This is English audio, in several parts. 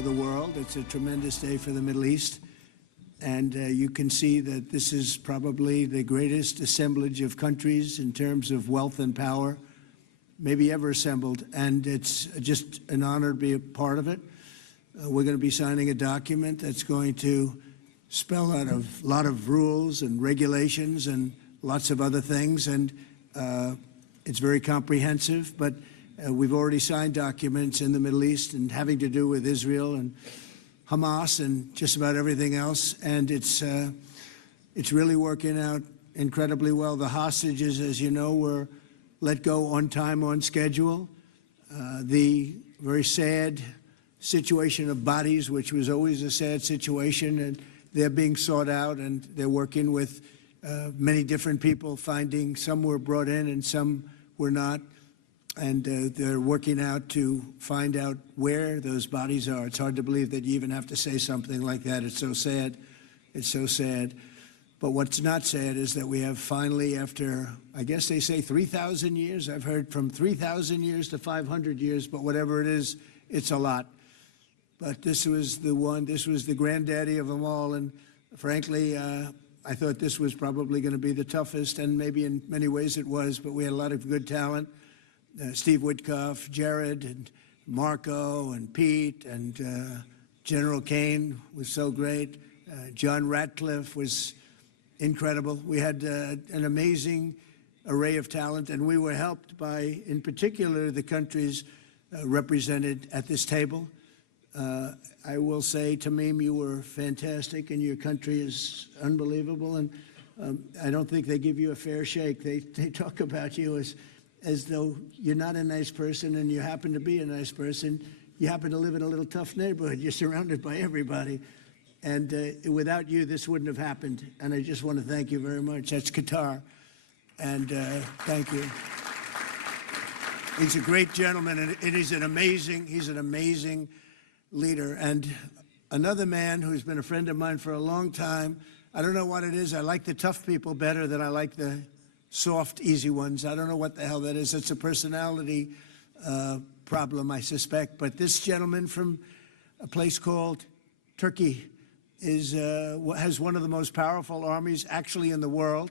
for the world. It's a tremendous day for the Middle East. And you can see that this is probably the greatest assemblage of countries in terms of wealth and power maybe ever assembled. And it's just an honor to be a part of it. We're going to be signing a document that's going to spell out a lot of rules and regulations and lots of other things. And it's very comprehensive, but we've already signed documents in the Middle East and having to do with Israel and Hamas and just about everything else, and it's really working out incredibly well. The hostages, as you know, were let go on time, on schedule. The very sad situation of bodies, which was always a sad situation, and they're being sought out, and they're working with many different people, finding some were brought in and some were not. And they're working out to find out where those bodies are. It's hard to believe that you even have to say something like that. It's so sad. It's so sad. But what's not sad is that we have finally, after, I guess they say 3,000 years, I've heard from 3,000 years to 500 years, but whatever it is, it's a lot. But this was the one, this was the granddaddy of them all. And frankly, I thought this was probably going to be the toughest, and maybe in many ways it was, but we had a lot of good talent. Steve Witkoff, Jared, and Marco, and Pete, and General Kane was so great. John Ratcliffe was incredible. We had an amazing array of talent, and we were helped by, in particular, the countries represented at this table. I will say, Tamim, you were fantastic, and your country is unbelievable, and I don't think they give you a fair shake. They talk about you as though you're not a nice person, and you happen to be a nice person. You happen to live in a little tough neighborhood. You're surrounded by everybody. And without you, this wouldn't have happened. And I just want to thank you very much. That's Qatar. And thank you. He's a great gentleman, and he's an amazing leader. And another man who's been a friend of mine for a long time, I don't know what it is. I like the tough people better than I like the soft, easy ones. I don't know what the hell that is. It's a personality problem, I suspect. But this gentleman from a place called Turkey has one of the most powerful armies actually in the world.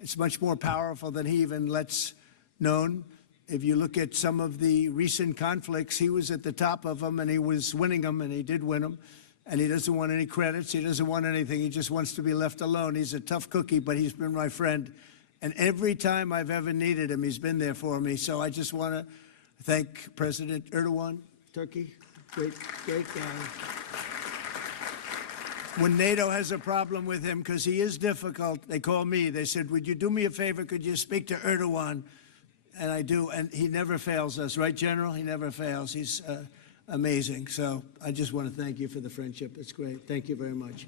It's much more powerful than he even lets known. If you look at some of the recent conflicts, he was at the top of them, and he was winning them, and he did win them. And he doesn't want any credits. He doesn't want anything. He just wants to be left alone. He's a tough cookie, but he's been my friend. And every time I've ever needed him, he's been there for me. So I just want to thank President Erdogan, Turkey, great guy. When NATO has a problem with him, because he is difficult, they call me. They said, would you do me a favor? Could you speak to Erdogan? And I do, and he never fails us. Right, General? He never fails. He's amazing. So I just want to thank you for the friendship. It's great. Thank you very much.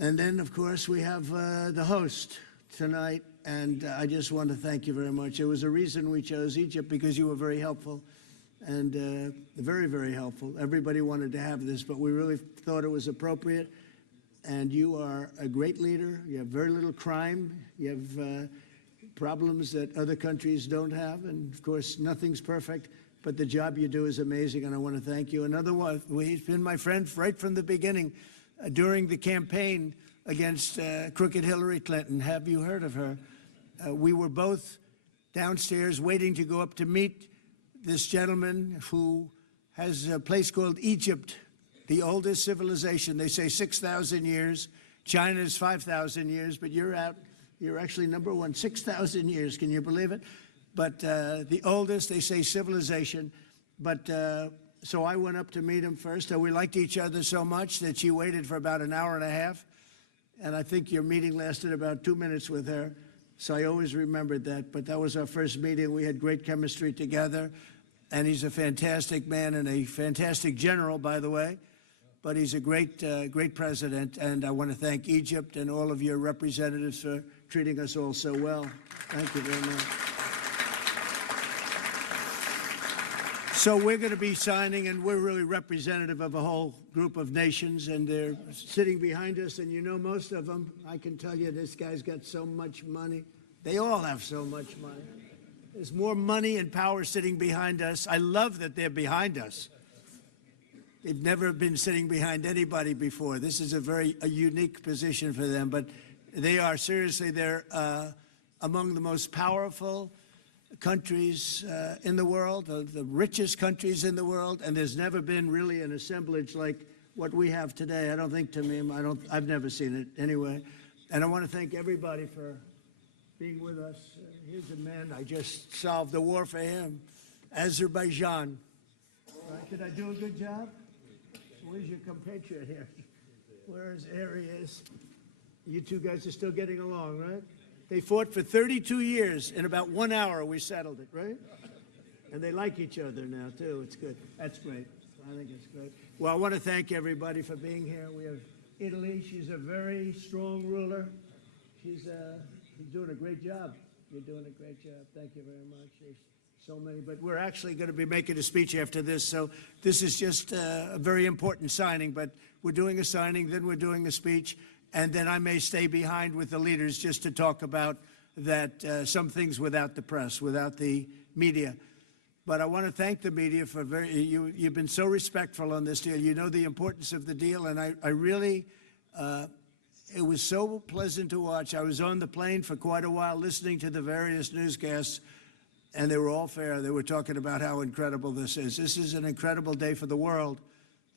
And then, of course, we have the host tonight, and I just want to thank you very much. There was a reason we chose Egypt, because you were very helpful, and very, very helpful. Everybody wanted to have this, but we really thought it was appropriate, and you are a great leader. You have very little crime. You have problems that other countries don't have, and of course, nothing's perfect, but the job you do is amazing, and I want to thank you. Another one, he's been my friend right from the beginning. During the campaign against crooked Hillary Clinton. Have you heard of her? We were both downstairs waiting to go up to meet this gentleman who has a place called Egypt, the oldest civilization. They say 6,000 years. China's 5,000 years, but you're actually number one, 6,000 years. Can you believe it? But the oldest, they say, civilization. But so I went up to meet him first. We liked each other so much that she waited for about an hour and a half. And I think your meeting lasted about 2 minutes with her. So I always remembered that. But that was our first meeting. We had great chemistry together. And he's a fantastic man and a fantastic general, by the way. But he's a great president. And I want to thank Egypt and all of your representatives for treating us all so well. Thank you very much. So we're going to be signing, and we're really representative of a whole group of nations, and they're sitting behind us, and you know most of them. I can tell you this guy's got so much money. They all have so much money. There's more money and power sitting behind us. I love that they're behind us. They've never been sitting behind anybody before. This is a unique position for them, but they are seriously, they're among the most powerful countries in the world, the richest countries in the world, and there's never been really an assemblage like what we have today. I don't think, Tamim, I've never seen it anyway. And I want to thank everybody for being with us. Here's a man, I just solved the war for him, Azerbaijan. Right, did I do a good job? Where's your compatriot here? Where's Arias? You two guys are still getting along, right? They fought for 32 years. In about 1 hour, we settled it, right? And they like each other now, too. It's good. That's great. I think it's great. Well, I want to thank everybody for being here. We have Italy. She's a very strong ruler. She's doing a great job. You're doing a great job. Thank you very much. There's so many, but we're actually going to be making a speech after this. So this is just a very important signing, but we're doing a signing, then we're doing a speech. And then I may stay behind with the leaders just to talk about that some things without the press, without the media. But I want to thank the media for you've been so respectful on this deal. You know the importance of the deal, and I really, it was so pleasant to watch. I was on the plane for quite a while listening to the various newscasts, and they were all fair. They were talking about how incredible this is. This is an incredible day for the world,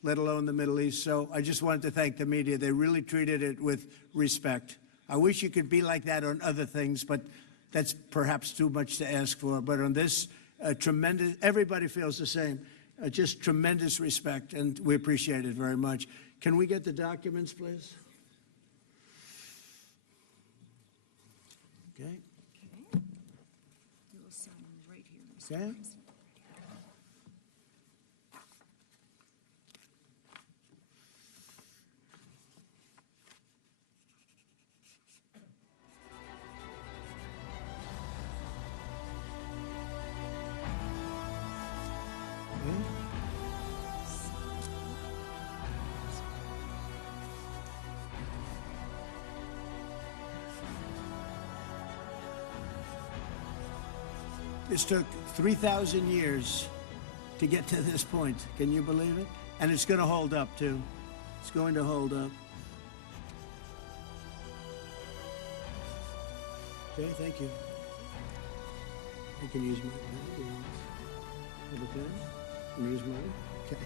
let alone the Middle East. So I just wanted to thank the media. They really treated it with respect. I wish you could be like that on other things, but that's perhaps too much to ask for. But on this, tremendous, everybody feels the same. Just tremendous respect, and we appreciate it very much. Can we get the documents, please? Okay. Okay. We'll sign right here, Mr. Okay. President. This took 3,000 years to get to this point. Can you believe it? And it's going to hold up, too. It's going to hold up. Okay, thank you. I can use my pen. Have a pen? Can you use mine? Okay.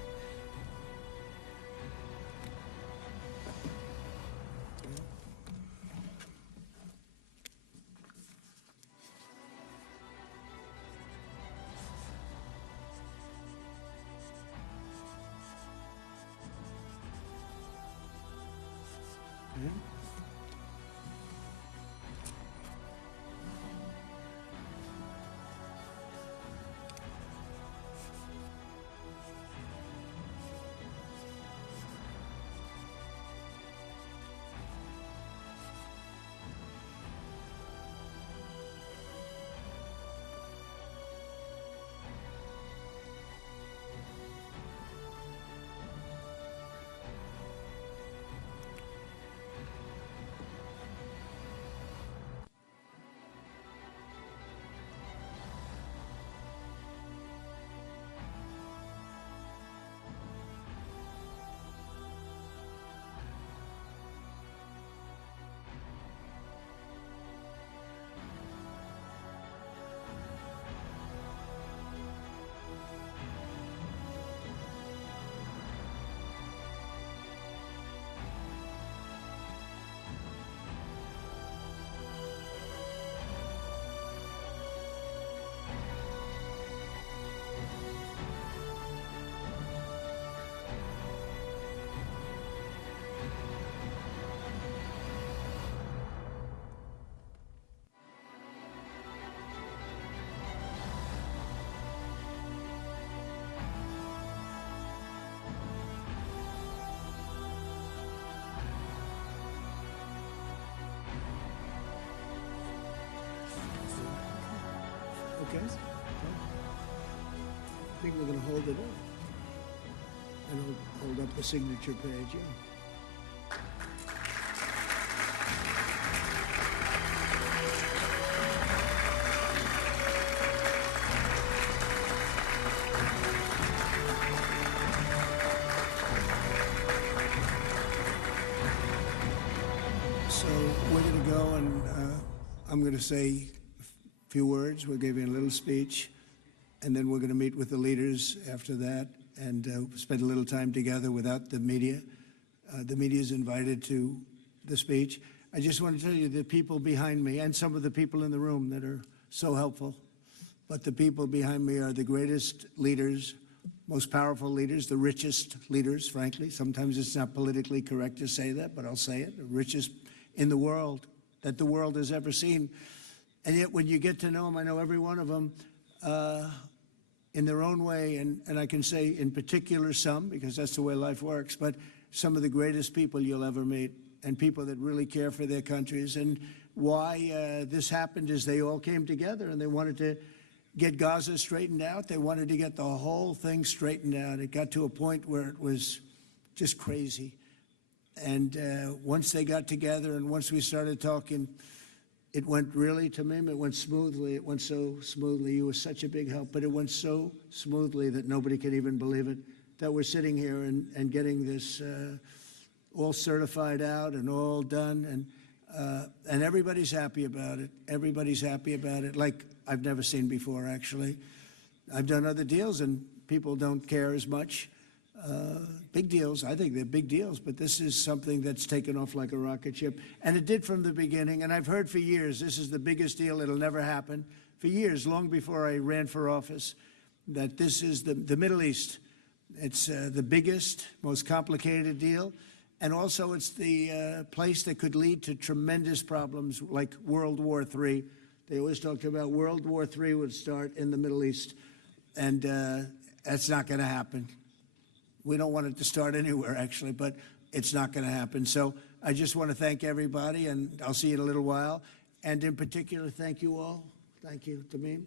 Okay. I think we're going to hold it up. And hold up the signature page, yeah. go and I'm going to say a few words. We'll give you a little speech, and then we're going to meet with the leaders after that and spend a little time together without the media. The media is invited to the speech. I just want to tell you the people behind me and some of the people in the room that are so helpful, but the people behind me are the greatest leaders, most powerful leaders, the richest leaders, frankly. Sometimes it's not politically correct to say that, but I'll say it, the richest in the world that the world has ever seen. And yet when you get to know them, I know every one of them in their own way, and I can say in particular some, because that's the way life works, but some of the greatest people you'll ever meet, and people that really care for their countries. And why this happened is they all came together and they wanted to get Gaza straightened out. They wanted to get the whole thing straightened out. It got to a point where it was just crazy. And once they got together and once we started talking, it went really, Tamim, it went smoothly. It went so smoothly. You were such a big help, but it went so smoothly that nobody can even believe it, that we're sitting here and getting this all certified out and all done, and everybody's happy about it. Everybody's happy about it, like I've never seen before, actually. I've done other deals, and people don't care as much. Big deals, I think they're big deals, but this is something that's taken off like a rocket ship, and it did from the beginning, and I've heard for years, this is the biggest deal, it'll never happen. For years, long before I ran for office, that this is the Middle East. It's the biggest, most complicated deal. And also it's the place that could lead to tremendous problems like World War III. They always talked about World War III would start in the Middle East. And that's not going to happen. We don't want it to start anywhere, actually, but it's not going to happen. So I just want to thank everybody, and I'll see you in a little while. And in particular, thank you all. Thank you, Tamim.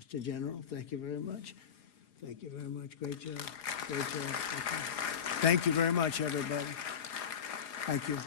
Mr. General, thank you very much. Thank you very much. Great job. Great job. Thank you very much, everybody. Thank you.